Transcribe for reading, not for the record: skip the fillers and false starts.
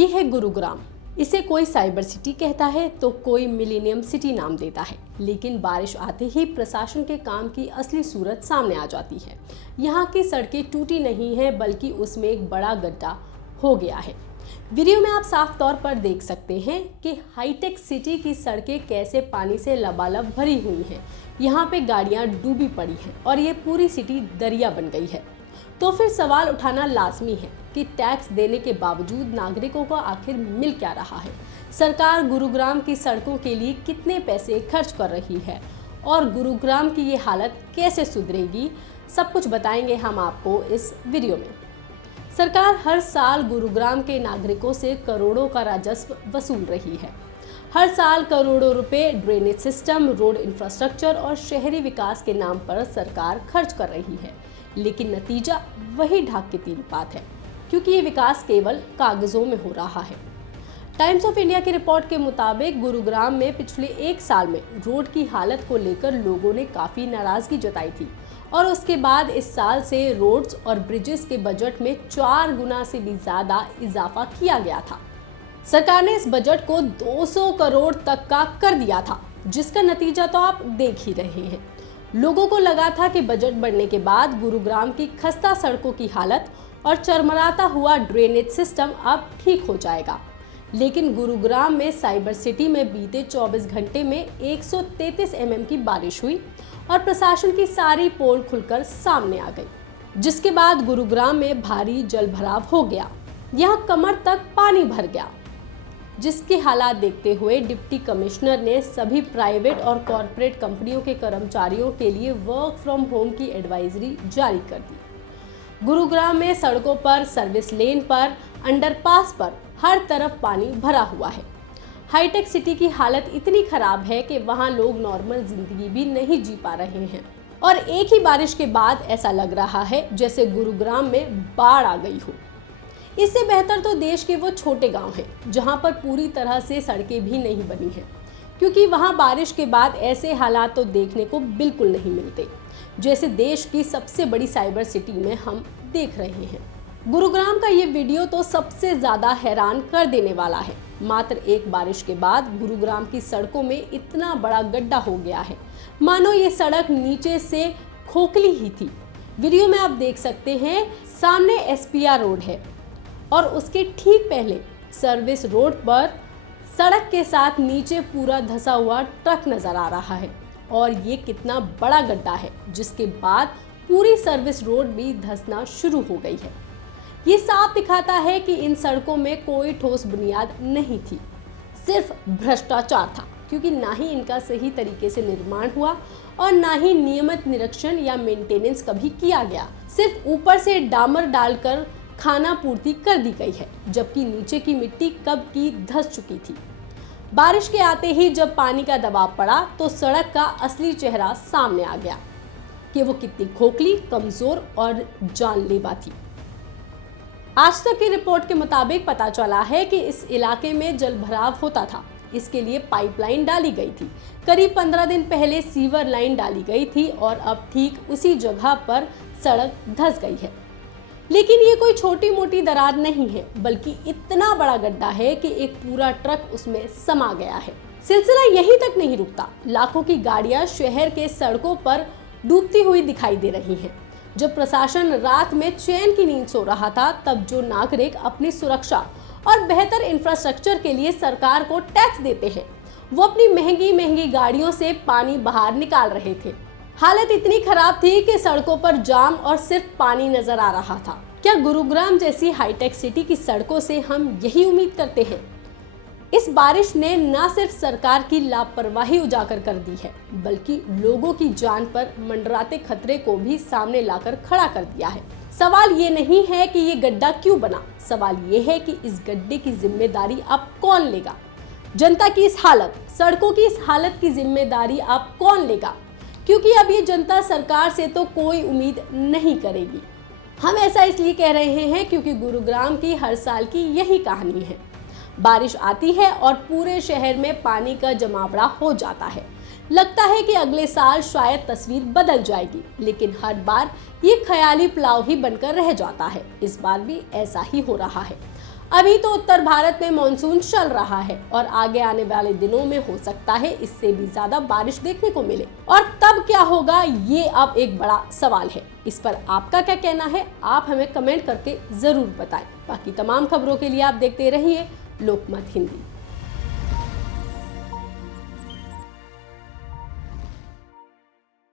ये है गुरुग्राम। इसे कोई साइबर सिटी कहता है तो कोई मिलेनियम सिटी नाम देता है, लेकिन बारिश आते ही प्रशासन के काम की असली सूरत सामने आ जाती है। यहाँ की सड़कें टूटी नहीं है, बल्कि उसमें एक बड़ा गड्ढा हो गया है। वीडियो में आप साफ तौर पर देख सकते हैं कि हाईटेक सिटी की सड़कें कैसे पानी से लबालब भरी हुई हैं। यहाँ पे गाड़ियाँ डूबी पड़ी हैं और ये पूरी सिटी दरिया बन गई है। तो फिर सवाल उठाना लाजमी है कि टैक्स देने के बावजूद नागरिकों को आखिर मिल क्या रहा है। सरकार गुरुग्राम की सड़कों के लिए कितने पैसे खर्च कर रही है और गुरुग्राम की ये हालत कैसे सुधरेगी, सब कुछ बताएंगे हम आपको इस वीडियो में। सरकार हर साल गुरुग्राम के नागरिकों से करोड़ों का राजस्व वसूल रही है। हर साल करोड़ों रुपए ड्रेनेज सिस्टम, रोड इंफ्रास्ट्रक्चर और शहरी विकास के नाम पर सरकार खर्च कर रही है, लेकिन नतीजा वही ढाक के तीन पात है, क्योंकि ये विकास केवल कागजों में हो रहा है। टाइम्स ऑफ इंडिया की रिपोर्ट के मुताबिक गुरुग्राम में पिछले एक साल में रोड की हालत को लेकर लोगों ने काफी नाराजगी जताई थी और उसके बाद इस साल से रोड्स और ब्रिजेस के बजट में 4 गुना से भी ज्यादा इजाफा किया गया था। सरकार ने इस बजट को 200 करोड़ तक का कर दिया था, जिसका नतीजा तो आप देख ही रहे हैं। लोगों को लगा था कि बजट बढ़ने के बाद गुरुग्राम की खस्ता सड़कों की हालत और चरमराता हुआ ड्रेनेज सिस्टम अब ठीक हो जाएगा, लेकिन गुरुग्राम में साइबर सिटी में बीते 24 घंटे में 133 mm की बारिश हुई और प्रशासन की सारी पोल खुलकर सामने आ गई, जिसके बाद गुरुग्राम में भारी जलभराव हो गया। यहाँ कमर तक पानी भर गया, जिसके हालात देखते हुए डिप्टी कमिश्नर ने सभी प्राइवेट और कॉरपोरेट कंपनियों के कर्मचारियों के लिए वर्क फ्रॉम होम की एडवाइजरी जारी कर दी। गुरुग्राम में सड़कों पर, सर्विस लेन पर, अंडरपास पर हर तरफ पानी भरा हुआ है। हाईटेक सिटी की हालत इतनी खराब है कि वहां लोग नॉर्मल जिंदगी भी नहीं जी पा रहे हैं और एक ही बारिश के बाद ऐसा लग रहा है जैसे गुरुग्राम में बाढ़ आ गई हो। इससे बेहतर तो देश के वो छोटे गांव हैं जहां पर पूरी तरह से सड़कें भी नहीं बनी हैं, क्योंकि वहां बारिश के बाद ऐसे हालात तो देखने को बिल्कुल नहीं मिलते जैसे देश की सबसे बड़ी साइबर सिटी में हम देख रहे हैं। गुरुग्राम का ये वीडियो तो सबसे ज्यादा हैरान कर देने वाला है। मात्र एक बारिश के बाद गुरुग्राम की सड़कों में इतना बड़ा गड्ढा हो गया है, मानो ये सड़क नीचे से खोखली ही थी। वीडियो में आप देख सकते हैं, सामने SPR रोड है और उसके ठीक पहले सर्विस रोड पर सड़क के साथ नीचे पूरा धंसा हुआ ट्रक नजर आ रहा है और ये कितना बड़ा गड्ढा है, जिसके बाद पूरी सर्विस रोड भी धंसना शुरू हो गई है। ये साफ दिखाता है कि इन सड़कों में कोई ठोस बुनियाद नहीं थी, सिर्फ भ्रष्टाचार था, क्योंकि ना ही इनका सही तरीके से निर्माण हुआ और ना ही नियमित निरीक्षण या मेंटेनेंस कभी किया गया। सिर्फ ऊपर से डामर डालकर खाना पूर्ति कर दी गई है, जबकि नीचे की मिट्टी कब की धंस चुकी थी। बारिश के आते ही जब पानी का दबाव पड़ा तो सड़क का असली चेहरा सामने आ गया कि वो कितनी खोखली, कमजोर और जानलेवा थी। आज तक की रिपोर्ट के मुताबिक पता चला है कि इस इलाके में जलभराव होता था। इसके लिए पाइपलाइन डाली गई थी। करीब 15 दिन पहले सीवर लाइन डाली गई थी और अब ठीक उसी जगह पर सड़क धंस गई है। लेकिन ये कोई छोटी मोटी दरार नहीं है, बल्कि इतना बड़ा गड्ढा है कि एक पूरा ट्रक उसमें समा गया है। सिलसिला यहीं तक नहीं रुकता। लाखों की गाड़ियां शहर के सड़कों पर डूबती हुई दिखाई दे रही हैं। जब प्रशासन रात में चैन की नींद सो रहा था, तब जो नागरिक अपनी सुरक्षा और बेहतर इंफ्रास्ट्रक्चर के लिए सरकार को टैक्स देते हैं, वो अपनी महंगी महंगी गाड़ियों से पानी बाहर निकाल रहे थे। हालत इतनी खराब थी कि सड़कों पर जाम और सिर्फ पानी नजर आ रहा था। क्या गुरुग्राम जैसी हाईटेक सिटी की सड़कों से हम यही उम्मीद करते हैं? इस बारिश ने न सिर्फ सरकार की लापरवाही उजागर कर दी है, बल्कि लोगों की जान पर मंडराते खतरे को भी सामने लाकर खड़ा कर दिया है। सवाल ये नहीं है कि ये गड्ढा क्यों बना, सवाल ये है कि इस गड्ढे की जिम्मेदारी अब कौन लेगा। जनता की इस हालत, सड़कों की इस हालत की जिम्मेदारी अब कौन लेगा, क्योंकि अब ये जनता सरकार से तो कोई उम्मीद नहीं करेगी। हम ऐसा इसलिए कह रहे हैं क्योंकि गुरुग्राम की हर साल की यही कहानी है। बारिश आती है और पूरे शहर में पानी का जमावड़ा हो जाता है। लगता है कि अगले साल शायद तस्वीर बदल जाएगी, लेकिन हर बार ये ख्याली पुलाव ही बनकर रह जाता है। इस बार भी ऐसा ही हो रहा है। अभी तो उत्तर भारत में मॉनसून चल रहा है और आगे आने वाले दिनों में हो सकता है इससे भी ज्यादा बारिश देखने को मिले, और तब क्या होगा ये अब एक बड़ा सवाल है। इस पर आपका क्या कहना है, आप हमें कमेंट करके जरूर बताएं। बाकी तमाम खबरों के लिए आप देखते रहिए लोकमत हिंदी।